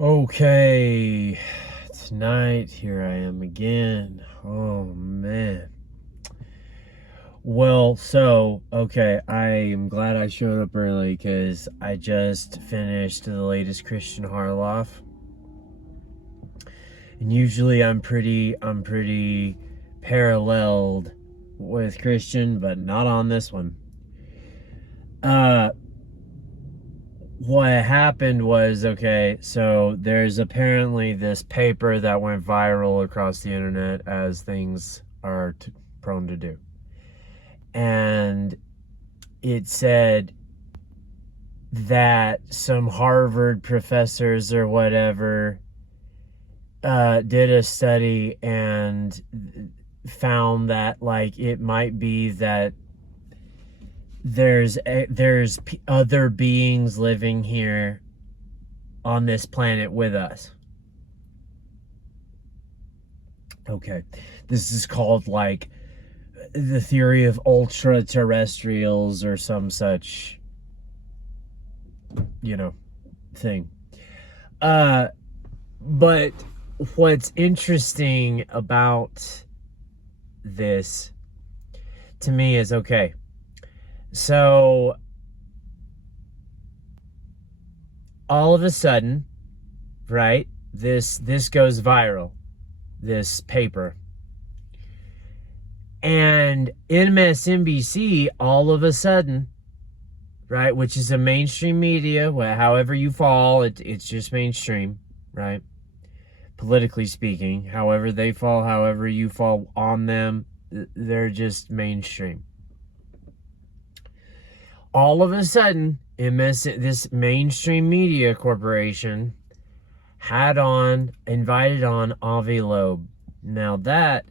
Okay, tonight here I am again. Oh man. Well, okay, I am glad I showed up early because I just finished the latest Christian Harloff. And usually I'm pretty paralleled with Christian, but not on this one. What happened was, okay, so there's apparently this paper that went viral across the internet, as things are prone to do. And it said that some Harvard professors or whatever did a study and found that, like, it might be that there's other beings living here on this planet with us. Okay, this is called, like, the theory of ultra terrestrials or some such, thing. But what's interesting about this to me is, okay, so all of a sudden, right, this goes viral, this paper. And MSNBC, all of a sudden, right, which is a mainstream media, however you fall, it's just mainstream, right? Politically speaking, however they fall, however you fall on them, they're just mainstream. All of a sudden, this mainstream media corporation invited on Avi Loeb. Now that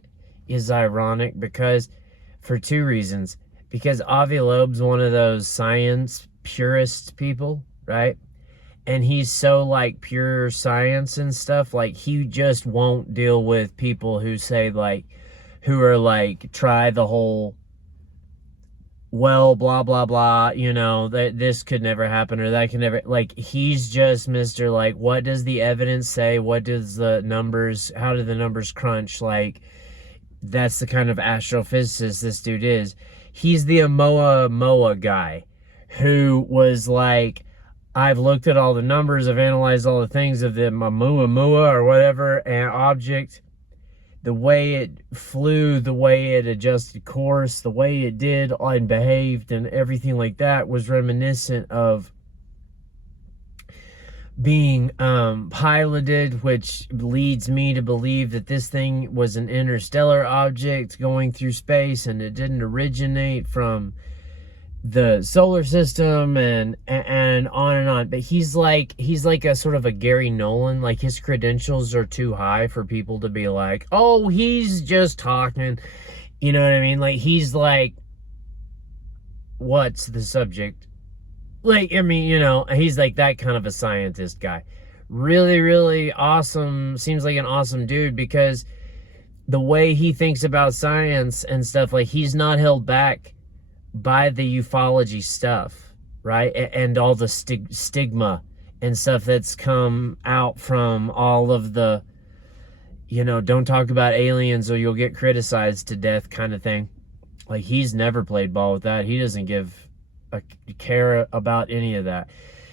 is ironic because, for two reasons. Because Avi Loeb's one of those science purist people, right? And he's so, like, pure science and stuff, like, he just won't deal with people who say, like, who are like, try the whole, well, blah, blah, blah, that this could never happen or that could never, like, he's just Mr. like, what does the evidence say? What does the numbers, how do the numbers crunch? Like, that's the kind of astrophysicist this dude is. He's the Oumuamua guy who was like, I've looked at all the numbers, I've analyzed all the things of the Oumuamua or whatever, and object, the way it flew, the way it adjusted course, the way it did and behaved and everything like that was reminiscent of being piloted, which leads me to believe that this thing was an interstellar object going through space and it didn't originate from the solar system and on and on. But he's like a sort of a Gary Nolan. Like, his credentials are too high for people to be like, oh, he's just talking, you know what I mean? Like, he's like, what's the subject? Like, I mean, he's like that kind of a scientist guy. Really, really awesome. Seems like an awesome dude because the way he thinks about science and stuff, like, he's not held back by the ufology stuff, right? And all the stigma and stuff that's come out from all of the, don't talk about aliens or you'll get criticized to death kind of thing. Like, he's never played ball with that. He doesn't give a care about any of that.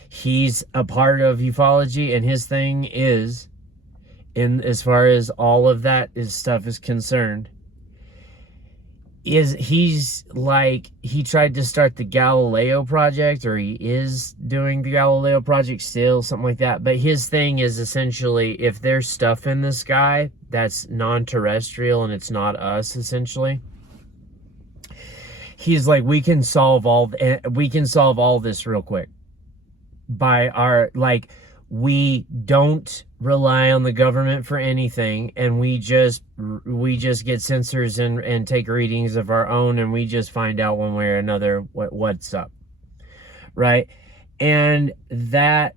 He's a part of ufology, and his thing is, in as far as all of that stuff is concerned, he's like, he tried to start the Galileo Project, or he is doing the Galileo Project still, something like that. But his thing is essentially, if there's stuff in the sky that's non-terrestrial and it's not us, essentially, he's like, we can solve all this real quick by our, like, we don't rely on the government for anything, and we just get sensors and take readings of our own, and we just find out one way or another what's up, right? And that's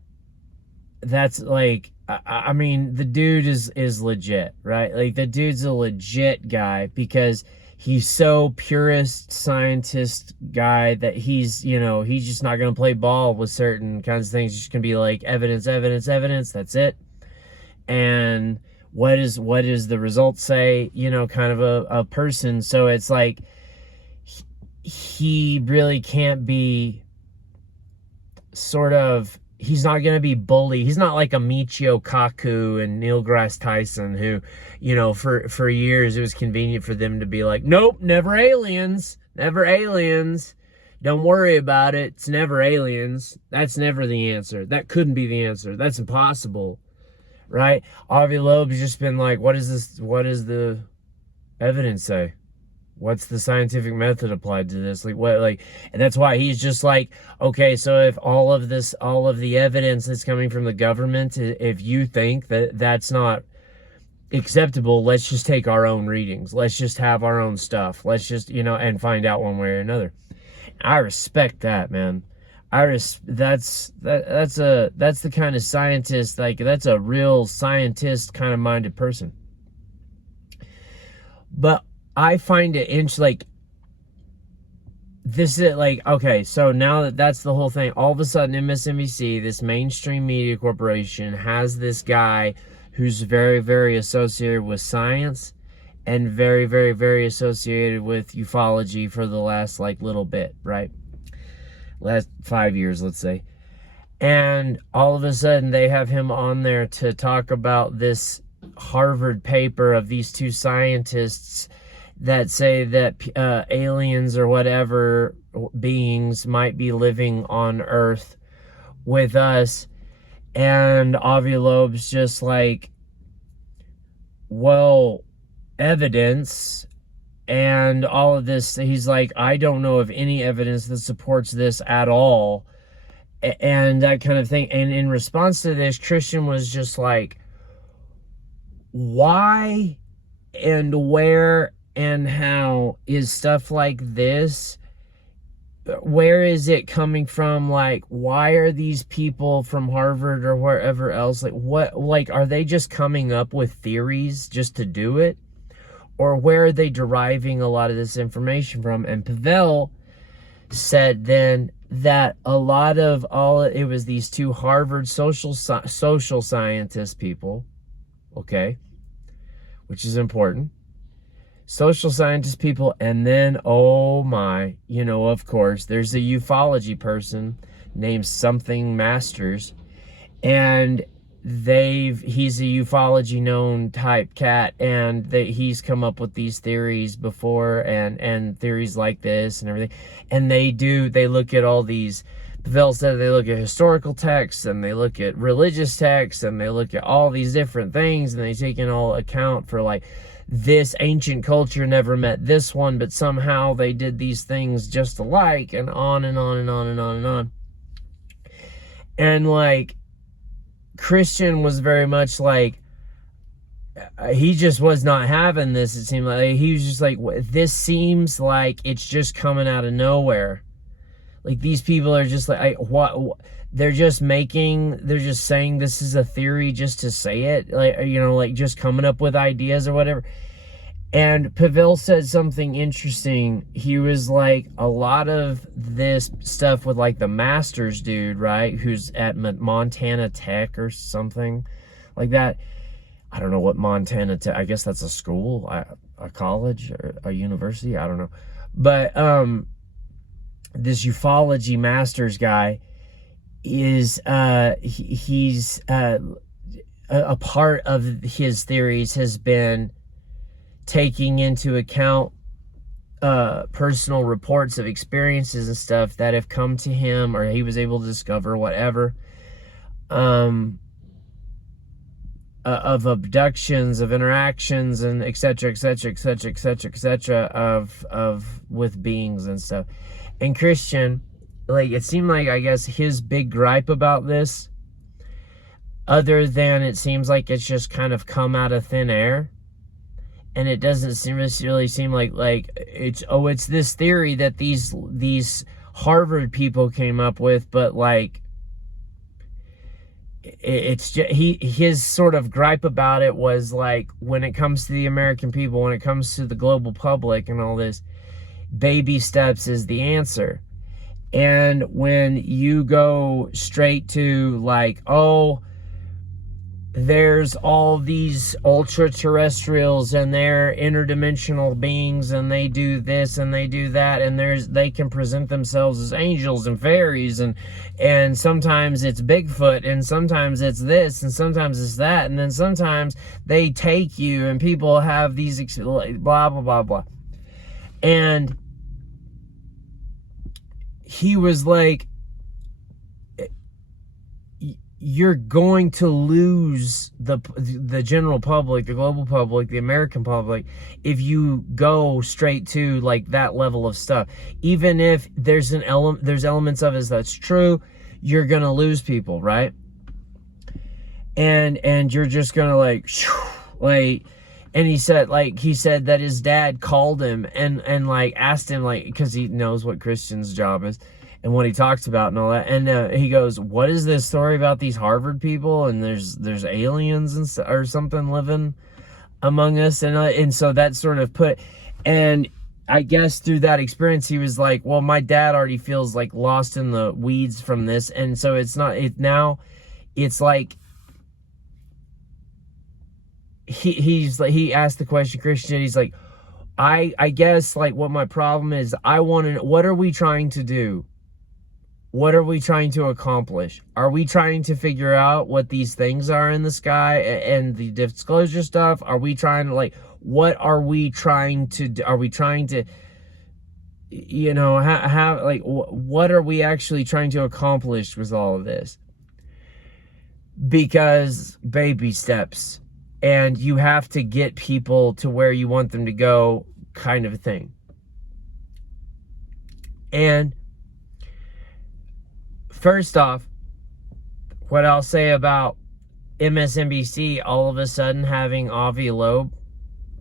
like, I mean, the dude is legit, right? Like, the dude's a legit guy because he's so purist scientist guy that he's just not going to play ball with certain kinds of things. He's just going to be like, evidence, evidence, evidence. That's it. and what is the results say, kind of a person. So it's like he really can't be he's not going to be bullied. He's not like a Michio Kaku and Neil deGrasse Tyson who, for years it was convenient for them to be like, nope, never aliens. Don't worry about it. It's never aliens. That's never the answer. That couldn't be the answer. That's impossible. Right? Avi Loeb's just been like, what is this? What does the evidence say? What's the scientific method applied to this? And that's why he's just like, okay, so if all of the evidence that's coming from the government, if you think that that's not acceptable, let's just take our own readings. Let's just have our own stuff. Let's just, and find out one way or another. I respect that, man. That's the kind of scientist, that's a real scientist kind of minded person. But I find it this is okay, so now that's the whole thing. All of a sudden, MSNBC, this mainstream media corporation, has this guy who's very, very associated with science and very, very, very associated with ufology for the last little bit, right? Last 5 years, let's say. And all of a sudden they have him on there to talk about this Harvard paper of these two scientists that say that aliens or whatever beings might be living on Earth with us. And Avi Loeb's just like, well, evidence and all of this. He's like, I don't know of any evidence that supports this at all, and that kind of thing. And in response to this, Christian was just like, why and where and how is stuff like this, where is it coming from? Why are these people from Harvard or wherever else, are they just coming up with theories just to do it? Or where are they deriving a lot of this information from? And Pavel said then that a lot of it was these two Harvard social scientist people, okay, which is important. Social scientist people, and then, oh my, of course, there's a ufology person named something Masters, and he's a ufology known type cat, and he's come up with these theories before, and theories like this and everything, and they look at all these, Pavel said they look at historical texts, and they look at religious texts, and they look at all these different things, and they take in all account for this ancient culture never met this one, but somehow they did these things just alike, and on and on and on and on and on. And Christian was very much he just was not having this. It seemed like he was just like, this seems like it's just coming out of nowhere. These people are just what they're just saying this is a theory just to say it, just coming up with ideas or whatever. And Pavel said something interesting. He was like, a lot of this stuff with the Masters dude, right, who's at Montana Tech or something like that. I don't know what Montana Tech, I guess that's a school, a college or a university, I don't know. But this ufology Masters guy is he's a part of his theories has been taking into account personal reports of experiences and stuff that have come to him, or he was able to discover, whatever, of abductions, of interactions, and etc., etc., etc., etc., etc., of with beings and stuff. And Christian, it seemed like, I guess, his big gripe about this, other than it seems like it's just kind of come out of thin air, and it doesn't really seem like it's this theory that these Harvard people came up with, but it's just, his sort of gripe about it was when it comes to the American people, when it comes to the global public and all this, baby steps is the answer. And when you go straight to there's all these ultra terrestrials and they're interdimensional beings and they do this and they do that, and they can present themselves as angels and fairies, and sometimes it's Bigfoot and sometimes it's this and sometimes it's that, and then sometimes they take you and people have these blah blah blah blah. And he was like, you're going to lose the general public, the global public, the American public, if you go straight to like that level of stuff. Even if there's elements of it that's true, you're gonna lose people, right? And you're just gonna like, and he said that his dad called him and like asked him, like, because he knows what Christian's job is and what he talks about and all that, and he goes, what is this story about these Harvard people and there's aliens and or something living among us, and so that sort of and I guess through that experience he was like, well, my dad already feels like lost in the weeds from this, and so it's like he asked the question, Christian, he's like, I guess like what my problem is, I want to know, what are we trying to do? What are we trying to accomplish? Are we trying to figure out what these things are in the sky and the disclosure stuff? Are we trying to, like, what are we trying to do? Are we trying to, you know, like, what are we actually trying to accomplish with all of this? Because baby steps, and you have to get people to where you want them to go, kind of thing. And first off, what I'll say about MSNBC all of a sudden having Avi Loeb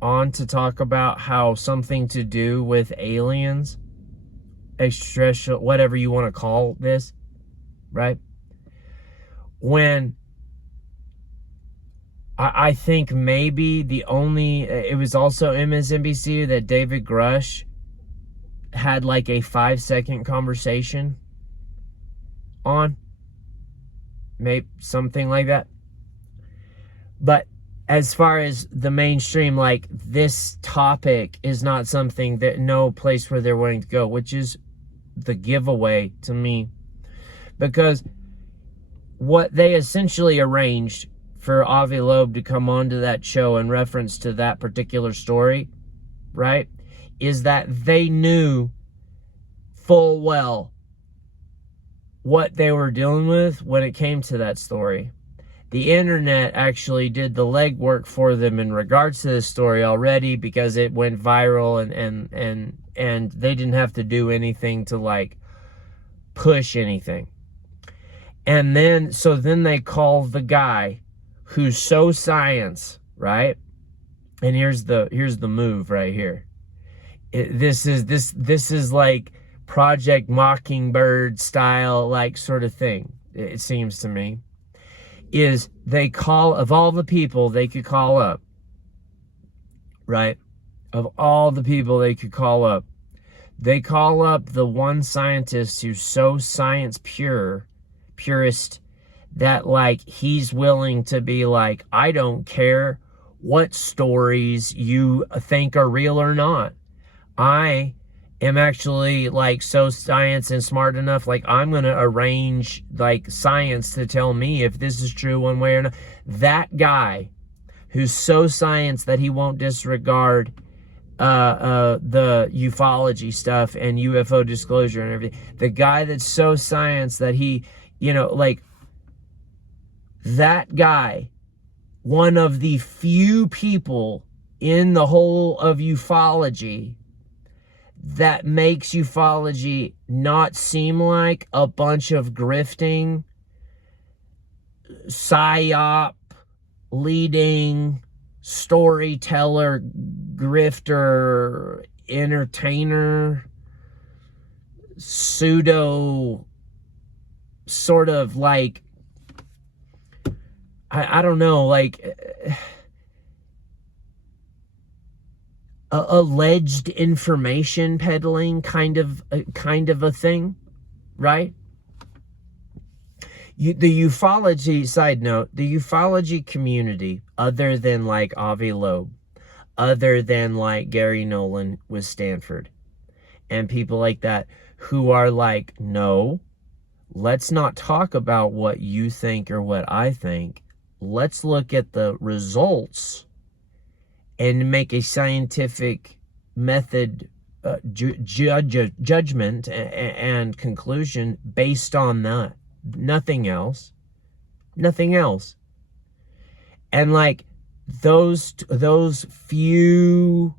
on to talk about how something to do with aliens, extraterrestrial, whatever you want to call this, right? When I think maybe it was also MSNBC that David Grush had like a 5-second conversation on, maybe something like that. But as far as the mainstream, like, this topic is not something that, no place where they're willing to go, which is the giveaway to me, because what they essentially arranged for Avi Loeb to come onto that show in reference to that particular story, right, is that they knew full well what they were dealing with when it came to that story. The internet actually did the legwork for them in regards to this story already, because it went viral, and they didn't have to do anything to like push anything. And then they call the guy who's so science, right? And here's the move right here. This is like Project Mockingbird style, like, sort of thing, it seems to me, is they call, of all the people they could call up, right? Of all the people they could call up, they call up the one scientist who's so science purist, that, like, he's willing to be like, I don't care what stories you think are real or not. I am actually, like, so science and smart enough, like, I'm going to arrange, like, science to tell me if this is true one way or not. That guy who's so science that he won't disregard the ufology stuff and UFO disclosure and everything. The guy that's so science that he, you know, like, that guy, one of the few people in the whole of ufology that makes ufology not seem like a bunch of grifting, psyop, leading, storyteller, grifter, entertainer, pseudo, sort of like, I don't know, like, alleged information peddling kind of a thing, right? The ufology, side note, the ufology community, other than like Avi Loeb, other than like Gary Nolan with Stanford, and people like that who are like, no, let's not talk about what you think or what I think. Let's look at the results and make a scientific method judgment and conclusion based on that. Nothing else. Nothing else. And like those few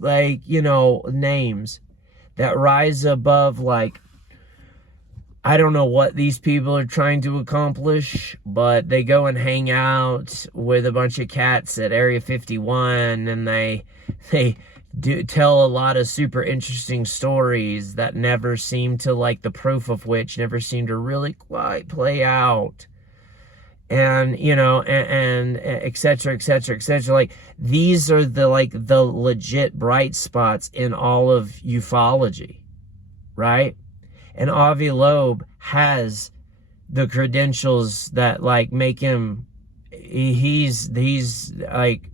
like, you know, names that rise above, like, I don't know what these people are trying to accomplish, but they go and hang out with a bunch of cats at Area 51, and they do tell a lot of super interesting stories that never seem to, like, the proof of which never seem to really quite play out. And, you know, and et cetera, et cetera, et cetera. Like, these are the legit bright spots in all of ufology, right? And Avi Loeb has the credentials that, like, make him, he's like,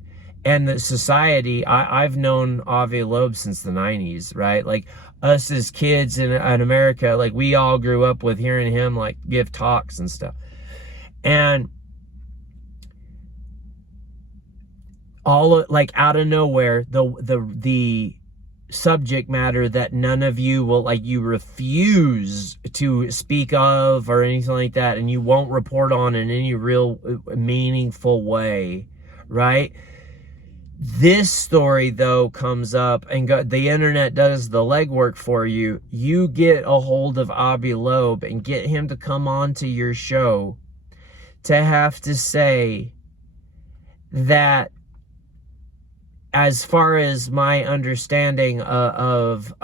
and the society, I've known Avi Loeb since the 90s, right? Like, us as kids in America, like, we all grew up with hearing him, like, give talks and stuff. And all, like, out of nowhere, the subject matter that none of you will, like, you refuse to speak of or anything like that, and you won't report on in any real meaningful way, right? This story, though, comes up, and the internet does the legwork for you. You get a hold of Avi Loeb and get him to come on to your show to have to say that, as far as my understanding of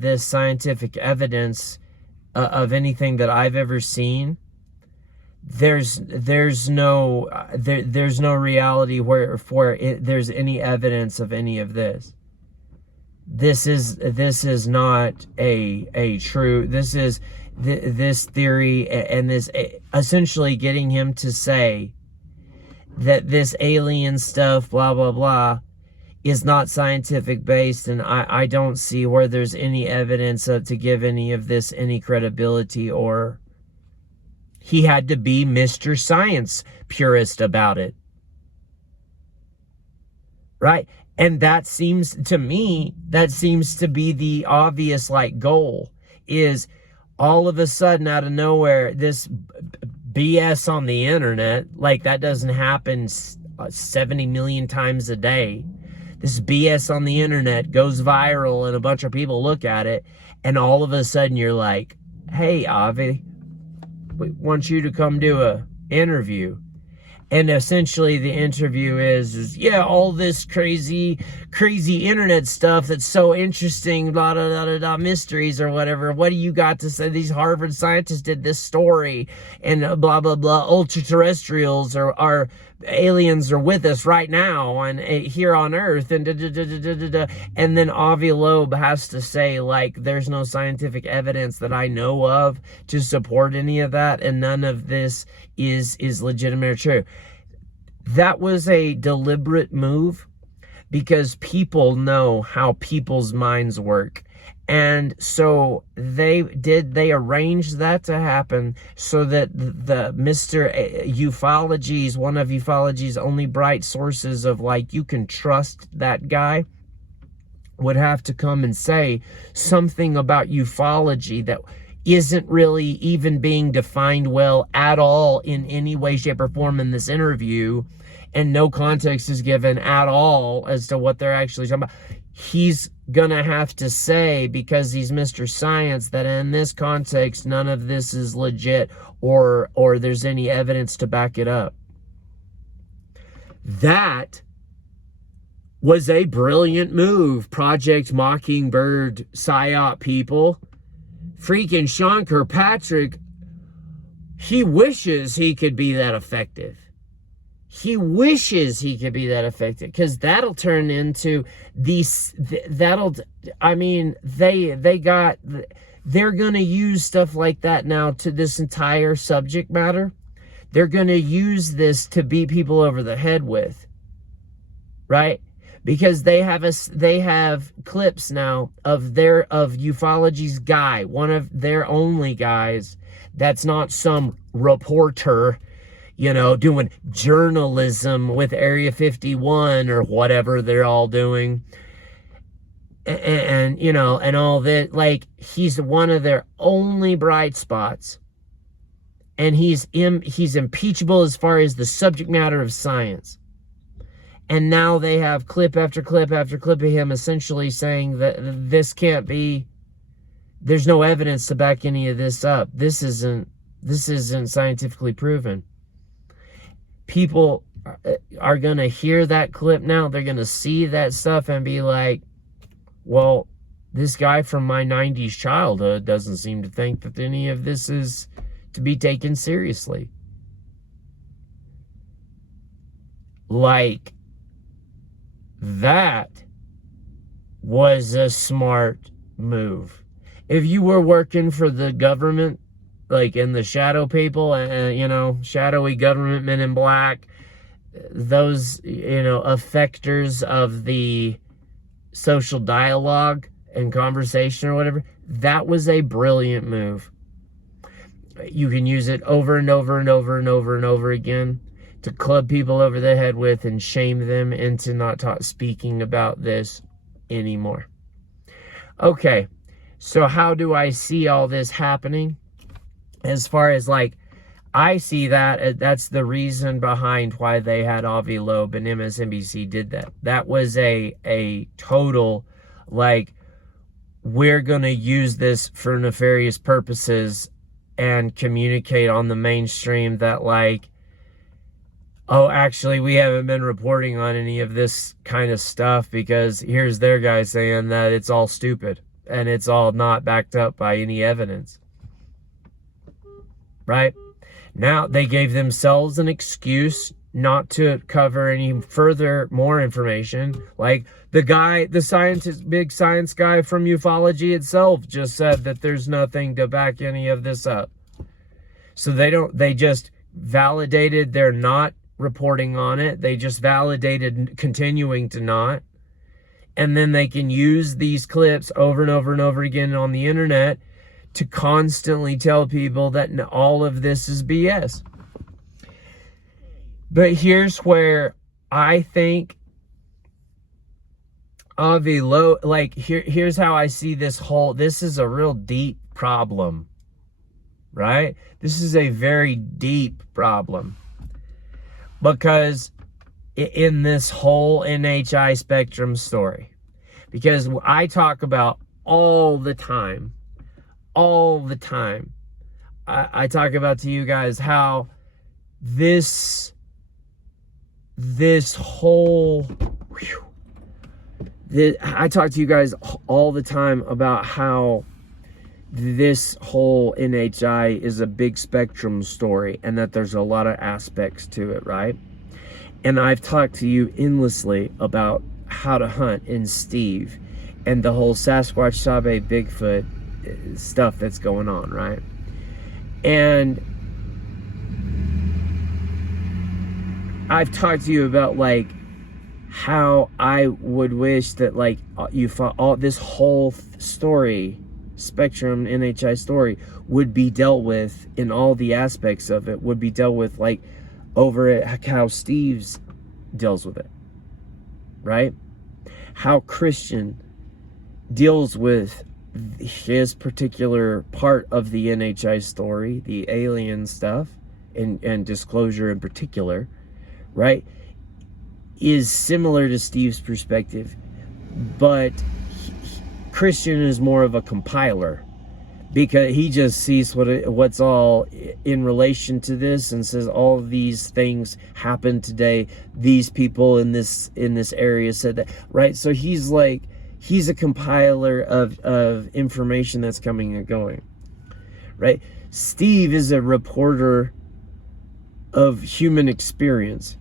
this scientific evidence of anything that I've ever seen, there's no reality where there's any evidence of any of this. This is not a true. This theory and this essentially getting him to say that this alien stuff, blah blah blah, is not scientific based, and I don't see where there's any evidence to give any of this any credibility. Or he had to be Mr. Science purist about it, right? And that seems to me, to be the obvious, like, goal, is all of a sudden out of nowhere, this BS on the internet, like, that doesn't happen 70 million times a day. This BS on the internet goes viral and a bunch of people look at it, and all of a sudden you're like, hey, Avi, we want you to come do a interview. And essentially the interview is yeah, all this crazy internet stuff that's so interesting, blah, blah, blah, blah, blah, mysteries or whatever. What do you got to say? These Harvard scientists did this story, and blah, blah, blah. Ultra-terrestrials are aliens are with us right now and here on Earth, and and then Avi Loeb has to say, like, there's no scientific evidence that I know of to support any of that, and none of this is legitimate or true. That was a deliberate move because people know how people's minds work. And so they arranged that to happen so that the Mr. Ufology's, one of ufology's only bright sources of, like, you can trust that guy, would have to come and say something about ufology that isn't really even being defined well at all in any way, shape, or form in this interview, and no context is given at all as to what they're actually talking about. He's gonna have to say, because he's Mr. Science, that in this context none of this is legit or there's any evidence to back it up. That was a brilliant move, Project Mockingbird PSYOP people. Freaking Sean Kirkpatrick, he wishes he could be that effective. He wishes he could be that effective, because that'll turn into these, I mean, they got, they're going to use stuff like that now to this entire subject matter. They're going to use this to beat people over the head with, right? Because they have clips now of ufology's guy, one of their only guys that's not some reporter, doing journalism with Area 51 or whatever they're all doing. And all that. Like, he's one of their only bright spots. And he's impeachable as far as the subject matter of science. And now they have clip after clip after clip of him essentially saying that this can't be, there's no evidence to back any of this up. This isn't scientifically proven. People are going to hear that clip now. They're going to see that stuff and be like, well, this guy from my 90s childhood doesn't seem to think that any of this is to be taken seriously. Like, that was a smart move. If you were working for the government, like in the shadow people, shadowy government men in black, those, effectors of the social dialogue and conversation or whatever, that was a brilliant move. You can use it over and over and over and over and over again to club people over the head with and shame them into not speaking about this anymore. Okay, so how do I see all this happening? As far as, like, I see that's the reason behind why they had Avi Loeb and MSNBC did that. That was a total, like, we're going to use this for nefarious purposes and communicate on the mainstream that, like, oh, actually, we haven't been reporting on any of this kind of stuff because here's their guy saying that it's all stupid and it's all not backed up by any evidence. Right? Now, they gave themselves an excuse not to cover any more information. Like, the scientist, big science guy from ufology itself just said that there's nothing to back any of this up. So they just validated they're not reporting on it. They just validated continuing to not. And then they can use these clips over and over and over again on the internet to constantly tell people that all of this is BS. But here's where I think Avi Loeb, like, here's how I see this is a real deep problem, right? This is a very deep problem. Because in this whole NHI spectrum story, because I talk about all the time, I talk about to you guys how this whole, I talk to you guys all the time about how this whole NHI is a big spectrum story and that there's a lot of aspects to it, right? And I've talked to you endlessly about how to hunt in Steve and the whole Sasquatch, Sabe, Bigfoot stuff that's going on, right? And I've talked to you about, like, how I would wish that, like, you all this whole story, spectrum NHI story, would be dealt with in all the aspects of it, would be dealt with, like, over at how Steve's deals with it, right? How Christian deals with his particular part of the NHI story, the alien stuff, and disclosure in particular, right, is similar to Steve's perspective, but Christian is more of a compiler because he just sees what's all in relation to this and says all of these things happened today. These people in this area said that, right? So he's a compiler of information that's coming and going, right? Steve is a reporter of human experience,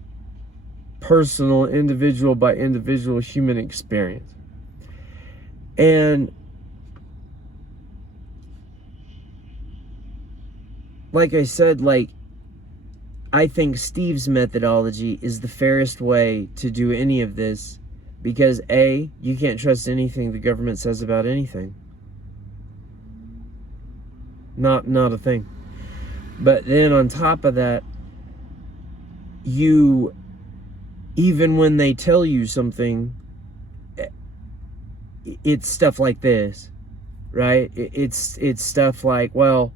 personal, individual by individual human experience. And like I said, like, I think Steve's methodology is the fairest way to do any of this, because A, you can't trust anything the government says about anything. Not a thing. But then on top of that, you, even when they tell you something, it's stuff like this, right? It's stuff like, well,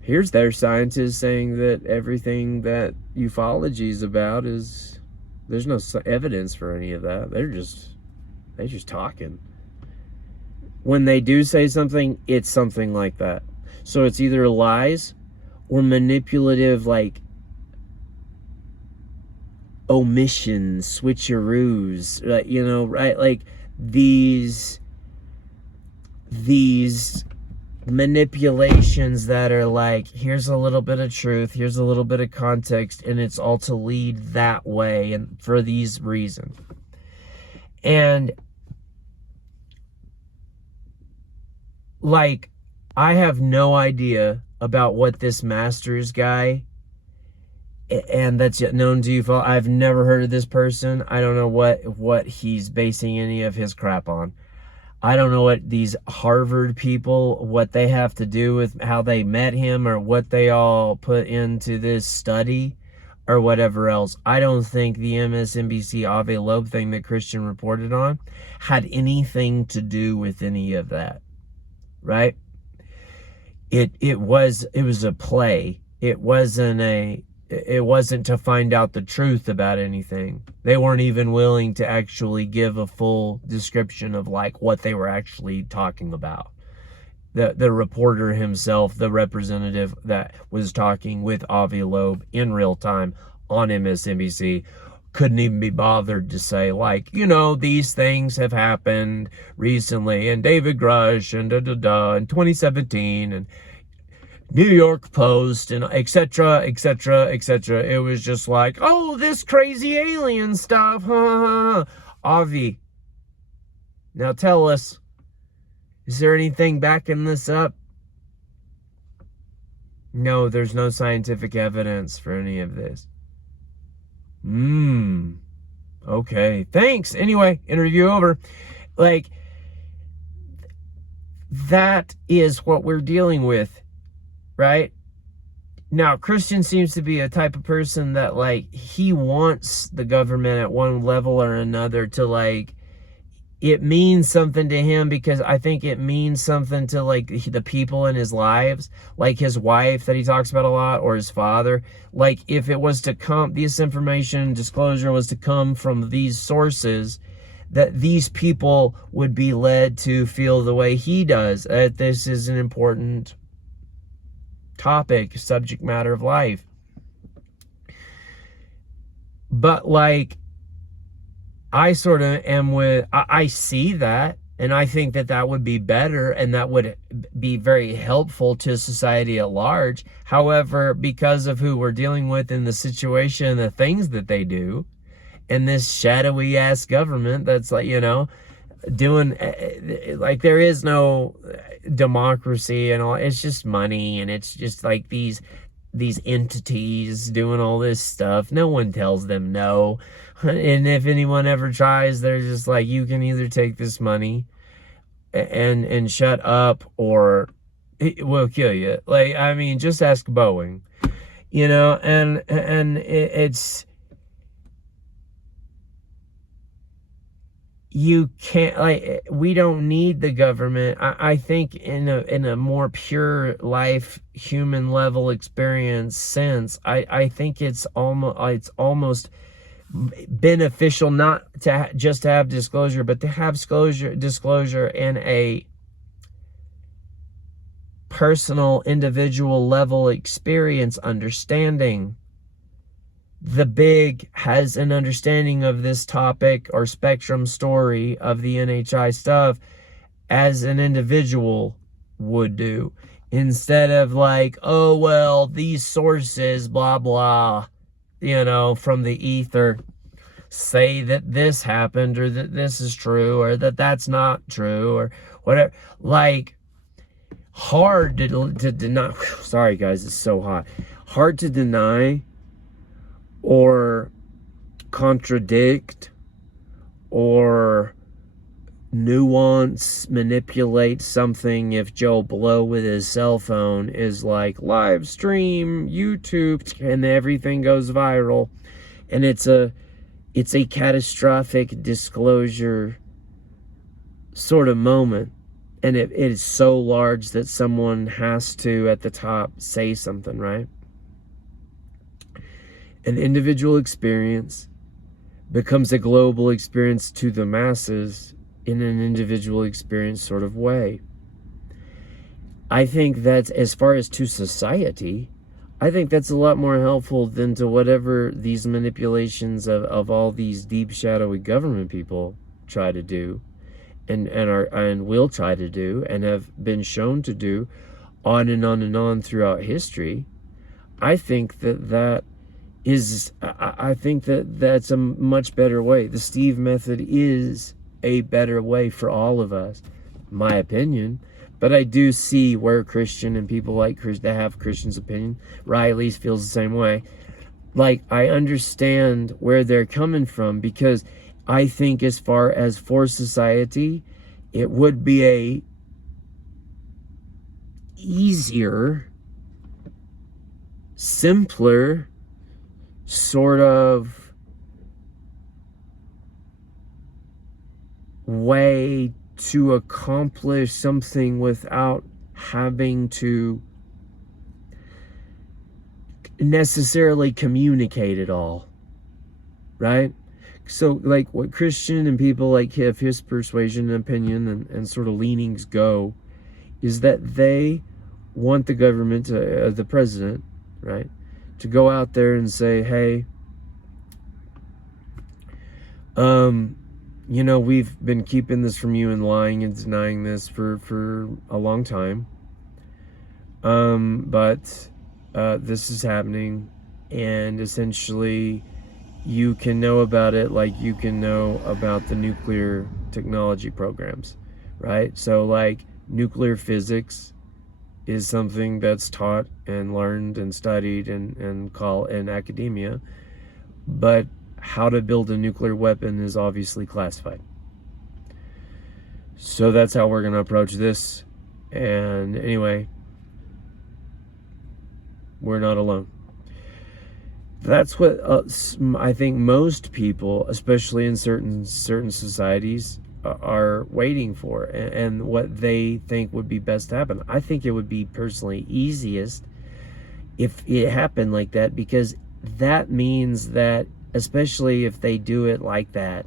here's their scientists saying that everything that ufology is about is, there's no evidence for any of that. They're just talking. When they do say something, it's something like that. So it's either lies or manipulative, like, omissions, switcheroos, you know, right? Like these manipulations that are like, here's a little bit of truth, here's a little bit of context, and it's all to lead that way and for these reasons. And like, I have no idea about what this Masters guy, and that's known to you, I've never heard of this person. I don't know what he's basing any of his crap on. I don't know what these Harvard people, what they have to do with how they met him, or what they all put into this study, or whatever else. I don't think the MSNBC Avi Loeb thing that Christian reported on had anything to do with any of that, right? It was a play. It wasn't to find out the truth about anything. They weren't even willing to actually give a full description of like what they were actually talking about. The reporter himself, the representative that was talking with Avi Loeb in real time on MSNBC, couldn't even be bothered to say, like, you know, these things have happened recently, and David Grush, and in 2017, and New York Post, and etc., etc., etc. It was just like, oh, this crazy alien stuff. Avi, now tell us, is there anything backing this up? No, there's no scientific evidence for any of this. Okay, thanks. Anyway, interview over. Like, that is what we're dealing with, right? Now, Christian seems to be a type of person that, like, he wants the government at one level or another to, like, it means something to him, because I think it means something to, like, the people in his lives, like his wife that he talks about a lot, or his father. Like, if it was to come, this information disclosure was to come from these sources, that these people would be led to feel the way he does, that this is an important topic, subject matter of life. But, like, I sort of am with, I see that, and I think that that would be better, and that would be very helpful to society at large. However, because of who we're dealing with in the situation, the things that they do, and this shadowy ass government that's, like, you know, doing, like, there is no democracy and all, it's just money, and it's just like these entities doing all this stuff. No one tells them no. And if anyone ever tries, they're just like, you can either take this money and shut up, or we'll kill you. Like, I mean, just ask Boeing, you know, and it's, you can't, like, we don't need the government. I think in a more pure life, human level experience sense, I think it's almost beneficial not to just have disclosure, but to have disclosure in a personal, individual level experience, understanding. The big has an understanding of this topic or spectrum story of the NHI stuff as an individual would do, instead of like, oh, well, these sources, blah, blah, you know, from the ether say that this happened, or that this is true, or that that's not true, or whatever. Like, hard to deny. Sorry guys, it's so hot. Hard to deny or contradict or nuance, manipulate something if Joe Blow with his cell phone is like live stream YouTube and everything goes viral, and it's a catastrophic disclosure sort of moment, and it is so large that someone has to at the top say something, right? An individual experience becomes a global experience to the masses in an individual experience sort of way. I think that's, as far as to society, I think that's a lot more helpful than to whatever these manipulations of all these deep shadowy government people try to do and will try to do and have been shown to do on and on and on throughout history. I think that is, I think that's a much better way. The Steve method is a better way for all of us, my opinion. But I do see where Christian and people like Chris that have Christian's opinion, Riley's feels the same way. Like, I understand where they're coming from, because I think as far as for society, it would be a easier, simpler sort of way to accomplish something without having to necessarily communicate it all, right? So, like, what Christian and people like his persuasion and opinion and sort of leanings go is that they want the government to, the president, right, to go out there and say, hey, you know, we've been keeping this from you and lying and denying this for a long time. But this is happening, and essentially you can know about it like you can know about the nuclear technology programs, right? So, like, nuclear physics is something that's taught and learned and studied and called in academia, but how to build a nuclear weapon is obviously classified. So that's how we're going to approach this. And anyway, we're not alone. That's what I think most people, especially in certain societies, are waiting for, and what they think would be best to happen. I think it would be personally easiest if it happened like that, because that means that, especially if they do it like that,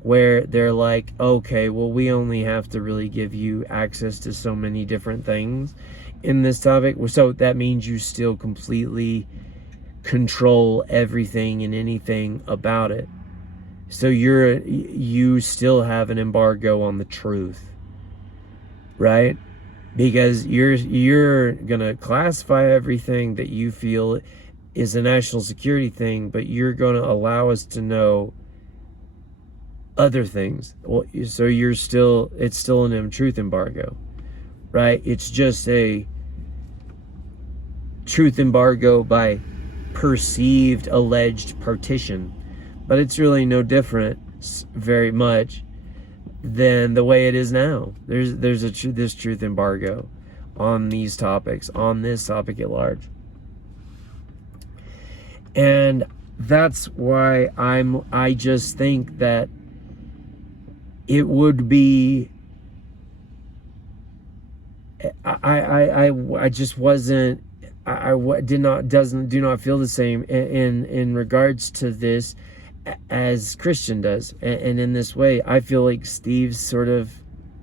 where they're like, okay, well, we only have to really give you access to so many different things in this topic, so that means you still completely control everything and anything about it. So you still have an embargo on the truth, right? Because you're gonna classify everything that you feel is a national security thing, but you're gonna allow us to know other things. Well, so it's still an truth embargo, right? It's just a truth embargo by perceived alleged partition, but it's really no different very much than the way it is now. There's this truth embargo on these topics, on this topic at large. And that's why I just think that it would be, I just wasn't, do not feel the same in regards to this as Christian does. And in this way, I feel like Steve's sort of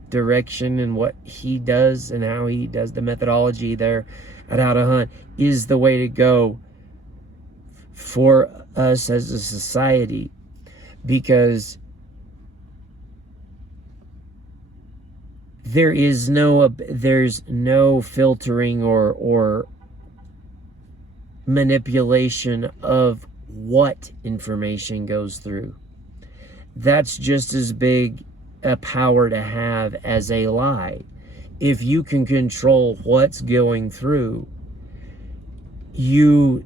direction and what he does and how he does the methodology there at How to Hunt is the way to go for us as a society, because there's no filtering or manipulation of what information goes through. That's just as big a power to have as a lie. if you can control what's going through, you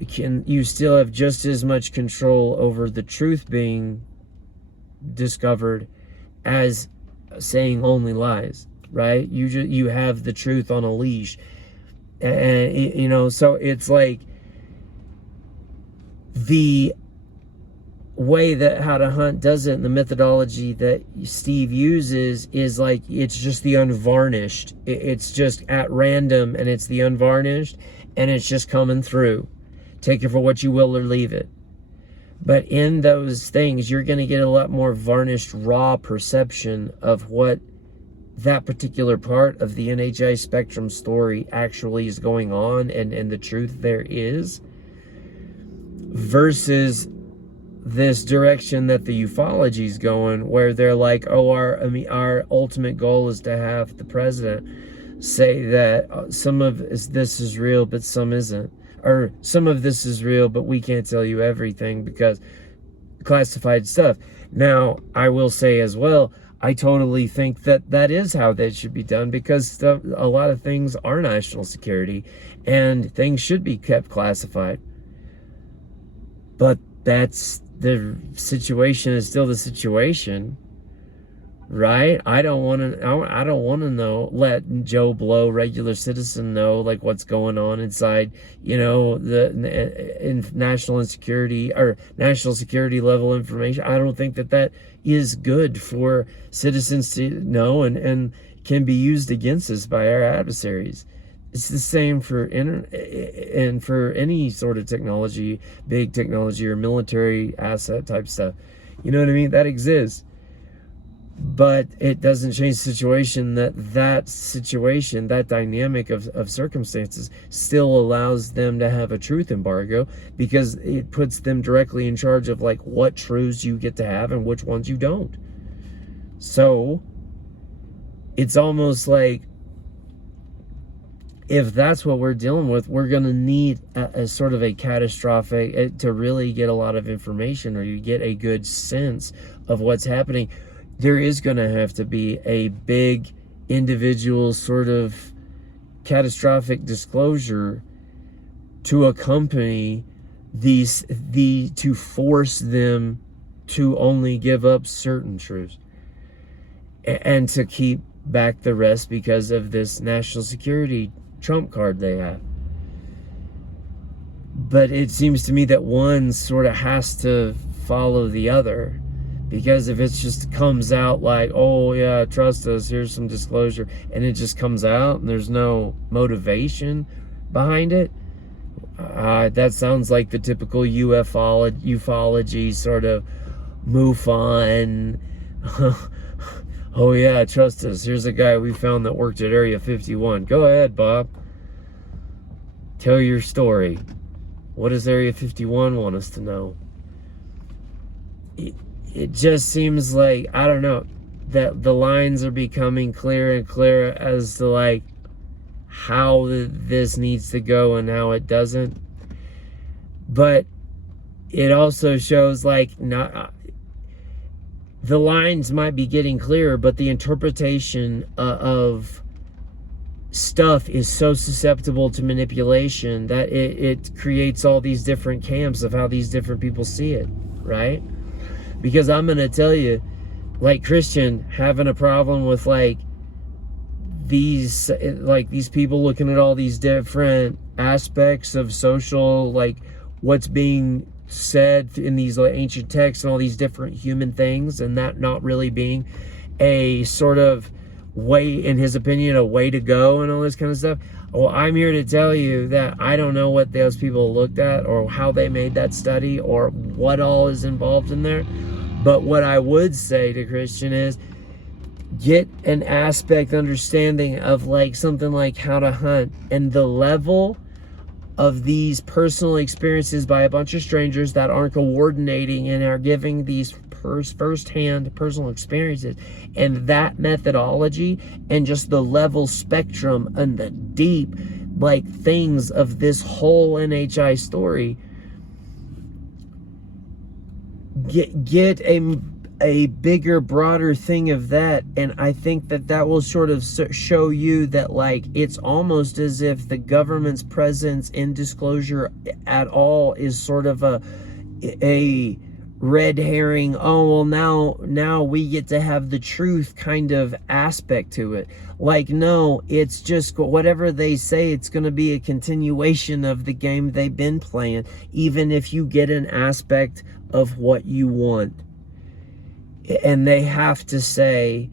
still have just as much control over the truth being discovered as saying only lies, right? You have the truth on a leash. And you know, so it's like the way that How to Hunt does it, and the methodology that Steve uses is like, it's just the unvarnished. It's just at random, and it's the unvarnished, and it's just coming through. Take it for what you will or leave it. But in those things, you're going to get a lot more varnished, raw perception of what that particular part of the NHI spectrum story actually is going on, and the truth there is, versus this direction that the ufology is going, where they're like, oh, our ultimate goal is to have the president say that some of this is real, but some isn't. Or some of this is real, but we can't tell you everything because classified stuff. Now, I will say as well, I totally think that that is how that should be done, because a lot of things are national security and things should be kept classified. But that's the situation, is still the situation, right? I don't want to know, let Joe Blow, regular citizen, know like what's going on inside, you know, in national insecurity or national security level information. I don't think that is good for citizens to know, and can be used against us by our adversaries. It's the same for and for any sort of technology, big technology or military asset type stuff. You know what I mean? That exists. But it doesn't change the situation that situation, that dynamic of circumstances still allows them to have a truth embargo, because it puts them directly in charge of like what truths you get to have and which ones you don't. So it's almost like, if that's what we're dealing with, we're going to need a sort of a catastrophic, to really get a lot of information, or you get a good sense of what's happening. There is going to have to be a big individual sort of catastrophic disclosure to accompany to force them to only give up certain truths and to keep back the rest, because of this national security trump card they have. But it seems to me that one sort of has to follow the other, because if it just comes out like, oh yeah, trust us, here's some disclosure, and it just comes out and there's no motivation behind it, that sounds like the typical ufology sort of MUFON. Oh yeah, trust us, here's a guy we found that worked at Area 51. Go ahead, Bob. Tell your story. What does Area 51 want us to know? It just seems like, I don't know, that the lines are becoming clearer and clearer as to like how this needs to go and how it doesn't. But it also shows like, not the lines might be getting clearer, but the interpretation of stuff is so susceptible to manipulation that it creates all these different camps of how these different people see it, right? Because I'm going to tell you, like Christian, having a problem with like these people looking at all these different aspects of social, like what's being said in these like ancient texts and all these different human things, and that not really being a sort of way, in his opinion, a way to go and all this kind of stuff. Well, I'm here to tell you that I don't know what those people looked at or how they made that study or what all is involved in there. But what I would say to Christian is, get an aspect understanding of like something like How to Hunt and the level of these personal experiences by a bunch of strangers that aren't coordinating and are giving these first-hand personal experiences, and that methodology, and just the level spectrum and the deep like things of this whole NHI story. Get a bigger, broader thing of that. And I think that that will sort of show you that, like, it's almost as if the government's presence in disclosure at all is sort of a red herring. Oh, well, now we get to have the truth kind of aspect to it. Like, no, it's just whatever they say, it's going to be a continuation of the game they've been playing, even if you get an aspect of what you want. And they have to say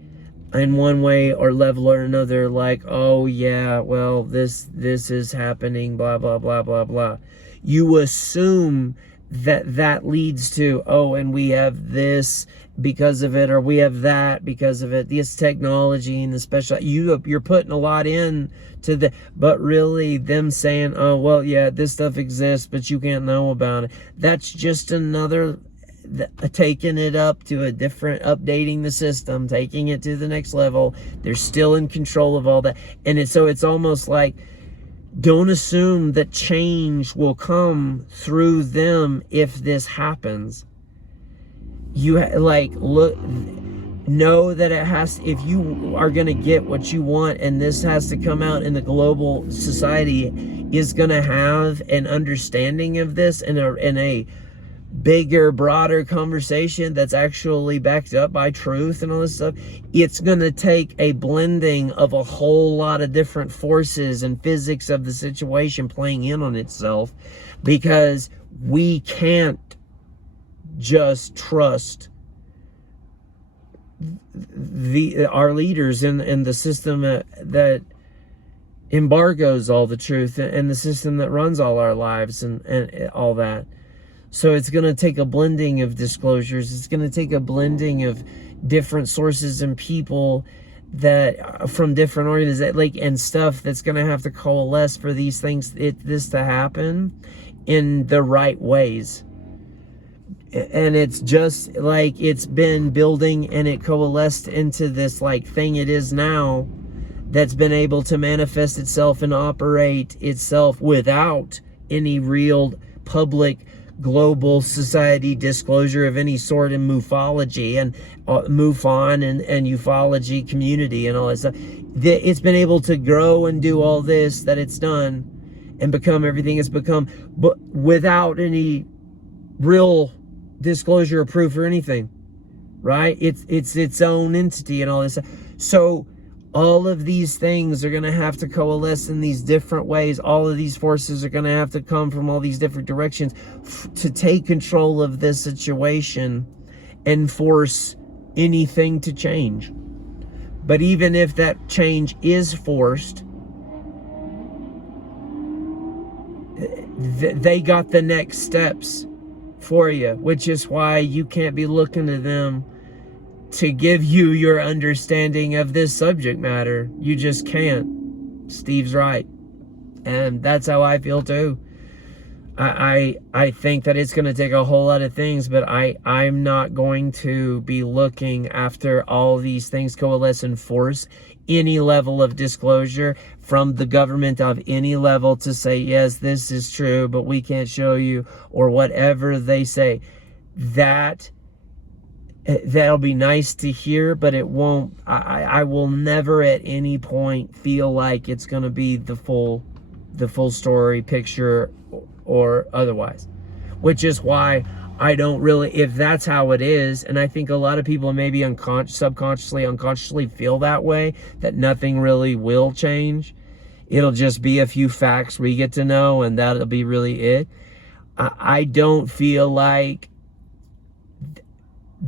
in one way or level or another, like, oh yeah, well, this is happening, blah, blah, blah, blah, blah. You assume that leads to, oh, and we have this because of it, or we have that because of it, this technology and the special, you're putting a lot in to the, but really them saying, oh, well, yeah, this stuff exists, but you can't know about it. That's just another, taking it up to a different, updating the system, taking it to the next level. They're still in control of all that. And it's almost like, don't assume that change will come through them if this happens. You know that it has, if you are going to get what you want, and this has to come out in the global society, is going to have an understanding of this in a bigger, broader conversation that's actually backed up by truth and all this stuff. It's going to take a blending of a whole lot of different forces and physics of the situation playing in on itself, because we can't just trust our leaders in the system that embargoes all the truth, and the system that runs all our lives and all that. So it's going to take a blending of disclosures. It's going to take a blending of different sources and people that from different organizations, and stuff that's going to have to coalesce for these things, this to happen in the right ways. And it's just like it's been building, and it coalesced into this like thing it is now, that's been able to manifest itself and operate itself without any real public global society disclosure of any sort in MUFOlogy and MUFON and ufology community and all that stuff. It's been able to grow and do all this that it's done and become everything it's become, but without any real disclosure or proof or anything, right? It's its own entity and all this stuff. So all of these things are going to have to coalesce in these different ways. All of these forces are going to have to come from all these different directions to take control of this situation and force anything to change. But even if that change is forced, they got the next steps for you, which is why you can't be looking to them to give you your understanding of this subject matter. You just can't. Steve's right. And that's how I feel too. I think that it's going to take a whole lot of things, but I'm not going to be looking after all these things coalesce and force any level of disclosure from the government of any level to say, yes, this is true, but we can't show you, or whatever they say. That'll be nice to hear, but it won't. I will never at any point feel like it's going to be the full story picture or otherwise, which is why I don't really, if that's how it is, and I think a lot of people maybe subconsciously, unconsciously feel that way, that nothing really will change. It'll just be a few facts we get to know, and that'll be really it. I don't feel like,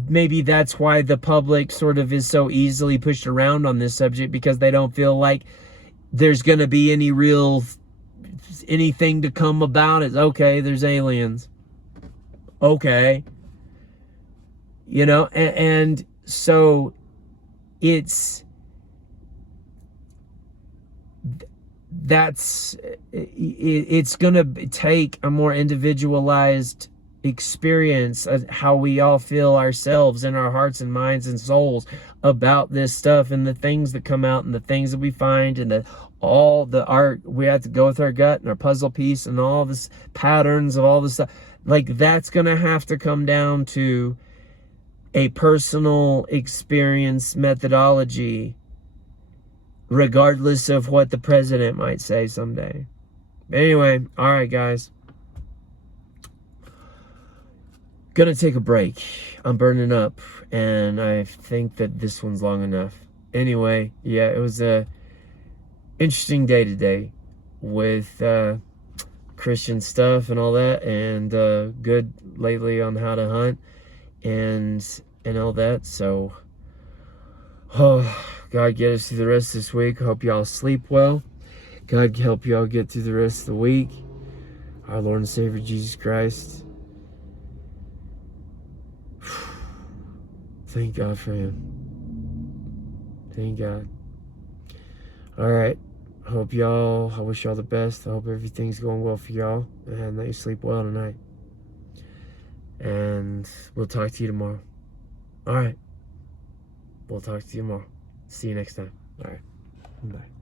maybe that's why the public sort of is so easily pushed around on this subject, because they don't feel like there's going to be any real anything to come about it. Okay, there's aliens. Okay. You know, and so it's going to take a more individualized experience of how we all feel ourselves in our hearts and minds and souls about this stuff, and the things that come out and the things that we find, and all the art we have to go with our gut and our puzzle piece and all this patterns of all this stuff. Like, that's gonna have to come down to a personal experience methodology, regardless of what the president might say someday. Anyway, all right, guys. Gonna take a break. I'm burning up, and I think that this one's long enough. Anyway, yeah, it was a interesting day today with Christian stuff and all that, and good lately on how to hunt and all that. So, oh, God get us through the rest of this week. Hope y'all sleep well. God help y'all get through the rest of the week. Our Lord and Savior Jesus Christ. Thank God for him. Thank God. All right. I wish y'all the best. I hope everything's going well for y'all, and that you sleep well tonight. And we'll talk to you tomorrow. All right. We'll talk to you tomorrow. See you next time. All right. Bye.